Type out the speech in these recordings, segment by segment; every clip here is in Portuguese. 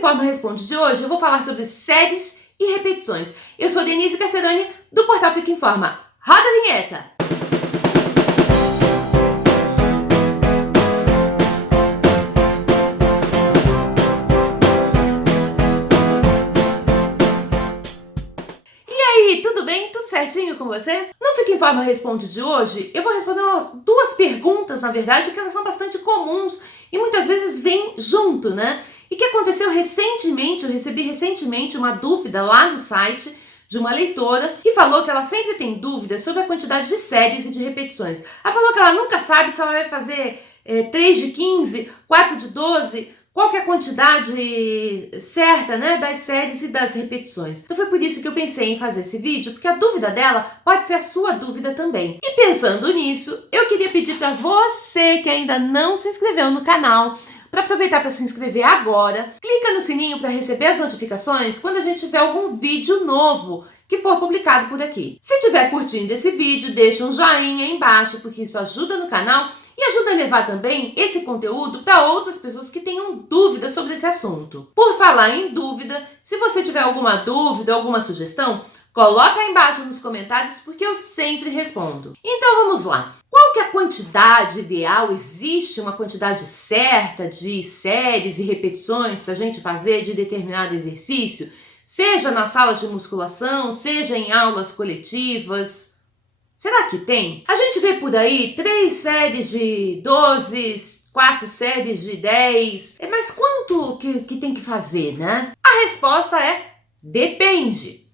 Informa Responde de hoje eu vou falar sobre séries e repetições. Eu sou Denise Carcerone, do portal Fica Informa. Roda a vinheta! E aí, tudo bem? Tudo certinho com você? No Fica Informa Responde de hoje, eu vou responder duas perguntas, na verdade, que elas são bastante comuns e muitas vezes vêm junto, né? E que aconteceu recentemente, eu recebi recentemente uma dúvida lá no site de uma leitora que falou que ela sempre tem dúvidas sobre a quantidade de séries e de repetições. Ela falou que ela nunca sabe se ela vai fazer 3 de 15, 4 de 12, qual que é a quantidade certa, né, das séries e das repetições. Então foi por isso que eu pensei em fazer esse vídeo, porque a dúvida dela pode ser a sua dúvida também. E pensando nisso, eu queria pedir para você que ainda não se inscreveu no canal, para aproveitar para se inscrever agora, clica no sininho para receber as notificações quando a gente tiver algum vídeo novo que for publicado por aqui. Se estiver curtindo esse vídeo, deixa um joinha aí embaixo, porque isso ajuda no canal e ajuda a levar também esse conteúdo para outras pessoas que tenham dúvidas sobre esse assunto. Por falar em dúvida, se você tiver alguma dúvida, alguma sugestão, coloca aí embaixo nos comentários, porque eu sempre respondo. Então vamos lá. Qual que é a quantidade ideal? Existe uma quantidade certa de séries e repetições para a gente fazer de determinado exercício? Seja na sala de musculação, seja em aulas coletivas. Será que tem? A gente vê por aí 3 séries de 12, 4 séries de 10. Mas quanto que tem que fazer, né? A resposta é depende.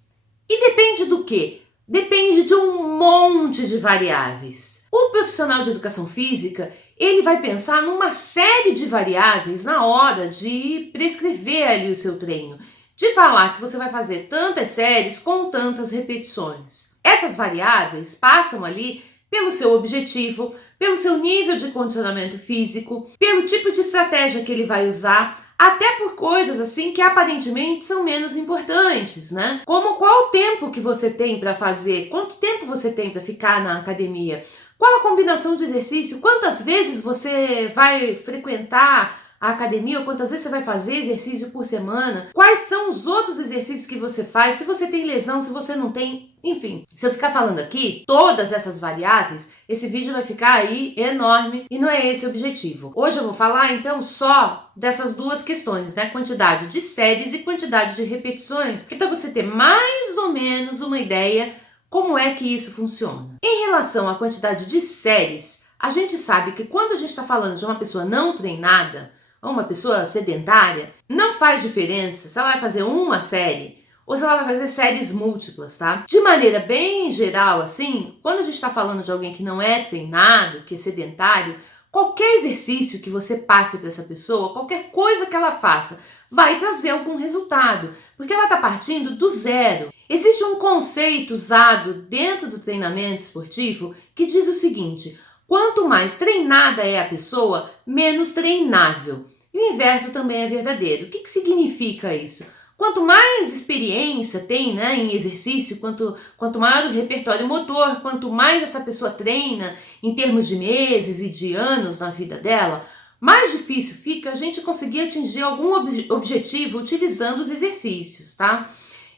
E depende do quê? Depende de um monte de variáveis. O profissional de educação física, ele vai pensar numa série de variáveis na hora de prescrever ali o seu treino, de falar que você vai fazer tantas séries com tantas repetições. Essas variáveis passam ali pelo seu objetivo, pelo seu nível de condicionamento físico, pelo tipo de estratégia que ele vai usar, até por coisas assim que aparentemente são menos importantes, né? Como qual o tempo que você tem para fazer, quanto tempo você tem para ficar na academia, qual a combinação de exercício, quantas vezes você vai frequentar a academia ou quantas vezes você vai fazer exercício por semana, quais são os outros exercícios que você faz, se você tem lesão, se você não tem, enfim. Se eu ficar falando aqui todas essas variáveis, esse vídeo vai ficar aí enorme e não é esse o objetivo. Hoje eu vou falar então só dessas duas questões, né? Quantidade de séries e quantidade de repetições, para você ter mais ou menos uma ideia como é que isso funciona. Em relação à quantidade de séries, a gente sabe que quando a gente está falando de uma pessoa não treinada, uma pessoa sedentária, não faz diferença se ela vai fazer uma série ou se ela vai fazer séries múltiplas, tá? De maneira bem geral, assim, quando a gente está falando de alguém que não é treinado, que é sedentário, qualquer exercício que você passe para essa pessoa, qualquer coisa que ela faça, vai trazer algum resultado, porque ela está partindo do zero. Existe um conceito usado dentro do treinamento esportivo que diz o seguinte: quanto mais treinada é a pessoa, menos treinável. E o inverso também é verdadeiro. O que significa isso? Quanto mais experiência tem, né, em exercício, quanto maior o repertório motor, quanto mais essa pessoa treina em termos de meses e de anos na vida dela, mais difícil fica a gente conseguir atingir algum objetivo utilizando os exercícios, tá?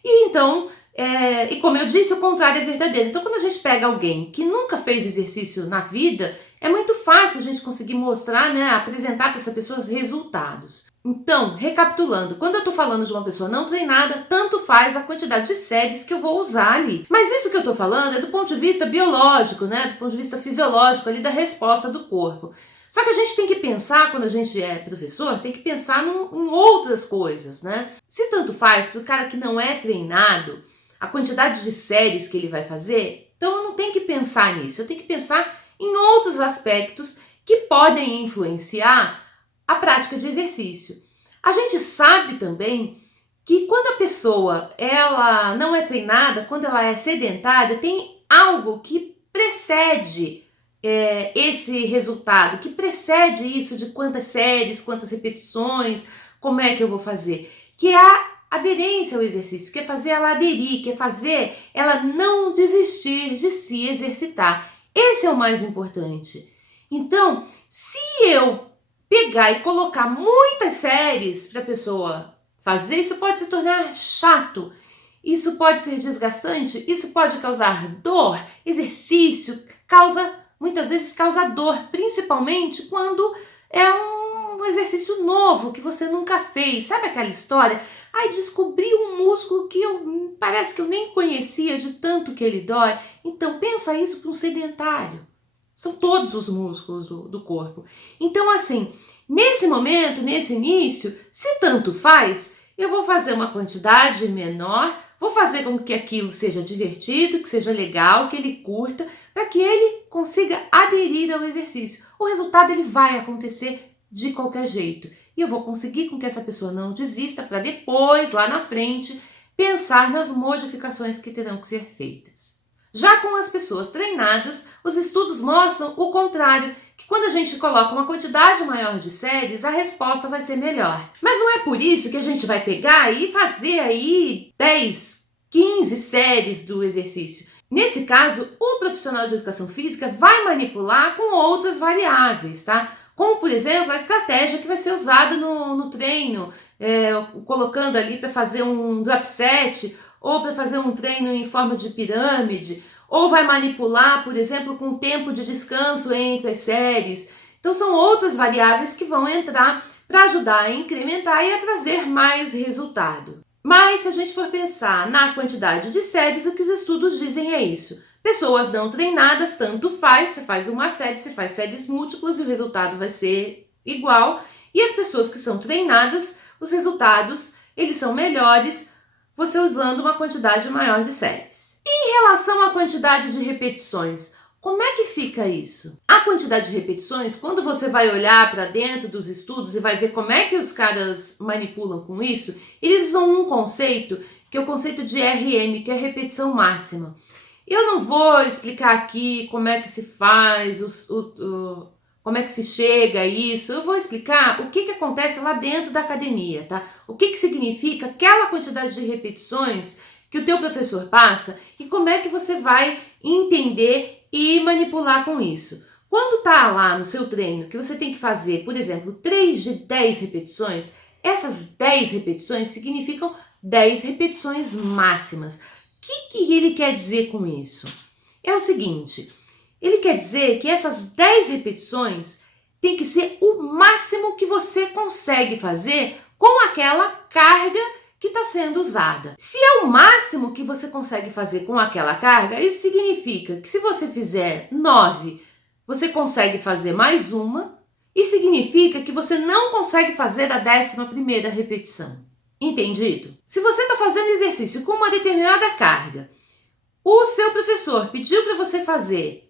E então, e como eu disse, o contrário é verdadeiro. Então, quando a gente pega alguém que nunca fez exercício na vida, é muito fácil a gente conseguir mostrar, né, apresentar para essa pessoa resultados. Então, recapitulando, quando eu estou falando de uma pessoa não treinada, tanto faz a quantidade de séries que eu vou usar ali. Mas isso que eu estou falando é do ponto de vista biológico, né, do ponto de vista fisiológico ali da resposta do corpo. Só que a gente tem que pensar, quando a gente é professor, tem que pensar em outras coisas, né? Se tanto faz para o cara que não é treinado, a quantidade de séries que ele vai fazer, então eu não tenho que pensar nisso, eu tenho que pensar em outros aspectos que podem influenciar a prática de exercício. A gente sabe também que quando a pessoa ela não é treinada, quando ela é sedentária, tem algo que precede esse resultado, que precede isso de quantas séries, quantas repetições, como é que eu vou fazer, que é a aderência ao exercício, que é fazer ela aderir, que é fazer ela não desistir de se exercitar. Esse é o mais importante. Então, se eu pegar e colocar muitas séries para a pessoa fazer, isso pode se tornar chato, isso pode ser desgastante, isso pode causar dor. Exercício muitas vezes causa dor, principalmente quando é um exercício novo que você nunca fez. Sabe aquela história? Ai, descobri um músculo que parece que eu nem conhecia de tanto que ele dói. Então pensa isso para um sedentário. São todos os músculos do corpo. Então assim, nesse momento, nesse início, se tanto faz, eu vou fazer uma quantidade menor, vou fazer com que aquilo seja divertido, que seja legal, que ele curta, para que ele consiga aderir ao exercício. O resultado ele vai acontecer de qualquer jeito. E eu vou conseguir com que essa pessoa não desista para depois, lá na frente, pensar nas modificações que terão que ser feitas. Já com as pessoas treinadas, os estudos mostram o contrário, que quando a gente coloca uma quantidade maior de séries, a resposta vai ser melhor. Mas não é por isso que a gente vai pegar e fazer aí 10, 15 séries do exercício. Nesse caso, o profissional de educação física vai manipular com outras variáveis, tá? Como, por exemplo, a estratégia que vai ser usada no treino, colocando ali para fazer um drop set, ou para fazer um treino em forma de pirâmide, ou vai manipular, por exemplo, com o tempo de descanso entre as séries. Então são outras variáveis que vão entrar para ajudar a incrementar e a trazer mais resultado. Mas se a gente for pensar na quantidade de séries, o que os estudos dizem é isso. Pessoas não treinadas, tanto faz, você faz uma série, você faz séries múltiplas e o resultado vai ser igual. E as pessoas que são treinadas, os resultados, eles são melhores, você usando uma quantidade maior de séries. E em relação à quantidade de repetições, como é que fica isso? A quantidade de repetições, quando você vai olhar para dentro dos estudos e vai ver como é que os caras manipulam com isso, eles usam um conceito, que é o conceito de RM, que é repetição máxima. Eu não vou explicar aqui como é que se faz, como é que se chega a isso. Eu vou explicar o que acontece lá dentro da academia, tá? O que significa aquela quantidade de repetições que o teu professor passa e como é que você vai entender e manipular com isso. Quando tá lá no seu treino que você tem que fazer, por exemplo, 3 de 10 repetições, essas 10 repetições significam 10 repetições máximas. O que ele quer dizer com isso? É o seguinte, ele quer dizer que essas 10 repetições tem que ser o máximo que você consegue fazer com aquela carga que está sendo usada. Se é o máximo que você consegue fazer com aquela carga, isso significa que se você fizer 9, você consegue fazer mais uma, e significa que você não consegue fazer a 11ª repetição. Entendido? Se você está fazendo exercício com uma determinada carga, o seu professor pediu para você fazer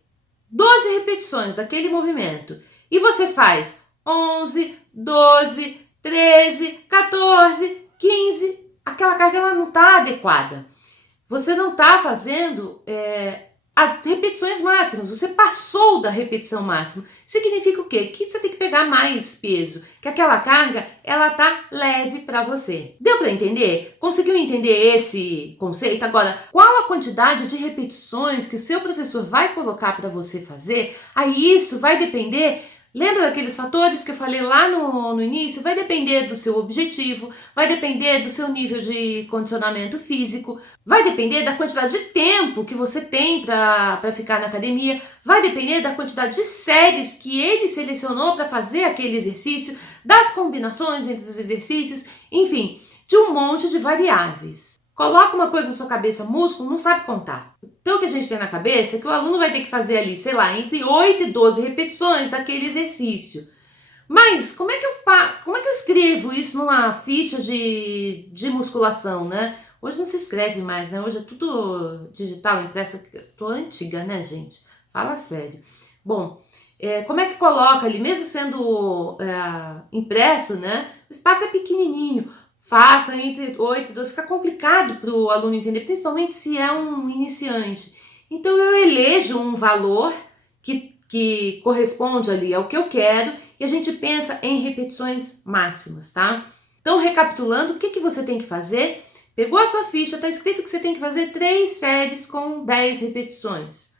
12 repetições daquele movimento e você faz 11, 12, 13, 14, 15, aquela carga ela não está adequada. Você não está fazendo as repetições máximas, você passou da repetição máxima. Significa o quê? Que você tem que pegar mais peso, que aquela carga ela tá leve para você. Deu para entender? Conseguiu entender esse conceito? Agora, qual a quantidade de repetições que o seu professor vai colocar para você fazer? Aí isso vai depender. Lembra daqueles fatores que eu falei lá no início? Vai depender do seu objetivo, vai depender do seu nível de condicionamento físico, vai depender da quantidade de tempo que você tem para ficar na academia, vai depender da quantidade de séries que ele selecionou para fazer aquele exercício, das combinações entre os exercícios, enfim, de um monte de variáveis. Coloca uma coisa na sua cabeça, músculo não sabe contar. Então o que a gente tem na cabeça é que o aluno vai ter que fazer ali, sei lá, entre 8 e 12 repetições daquele exercício. Mas como é que eu escrevo isso numa ficha de musculação, né? Hoje não se escreve mais, né? Hoje é tudo digital, impresso. Tô antiga, né, gente? Fala sério. Bom, como é que coloca ali, mesmo sendo impresso, né? O espaço é pequenininho. Faça entre 8 e 12, fica complicado para o aluno entender, principalmente se é um iniciante. Então eu elejo um valor que corresponde ali ao que eu quero e a gente pensa em repetições máximas, tá? Então recapitulando, o que você tem que fazer? Pegou a sua ficha, está escrito que você tem que fazer 3 séries com 10 repetições.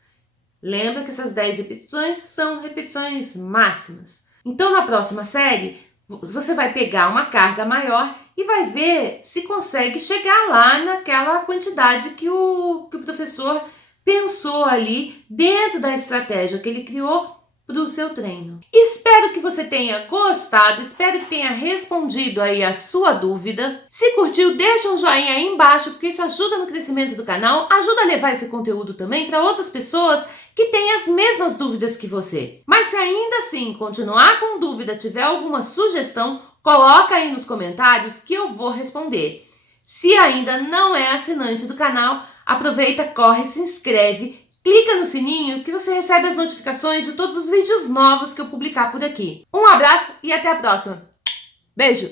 Lembra que essas 10 repetições são repetições máximas. Então na próxima série, Você vai pegar uma carga maior e vai ver se consegue chegar lá naquela quantidade que o professor pensou ali dentro da estratégia que ele criou para o seu treino. Espero que você tenha gostado, espero que tenha respondido aí a sua dúvida. Se curtiu, deixa um joinha aí embaixo, porque isso ajuda no crescimento do canal, ajuda a levar esse conteúdo também para outras pessoas que têm as mesmas dúvidas que você. Mas se ainda assim continuar com dúvida, tiver alguma sugestão, coloca aí nos comentários que eu vou responder. Se ainda não é assinante do canal, aproveita, corre, se inscreve, clica no sininho que você recebe as notificações de todos os vídeos novos que eu publicar por aqui. Um abraço e até a próxima. Beijo!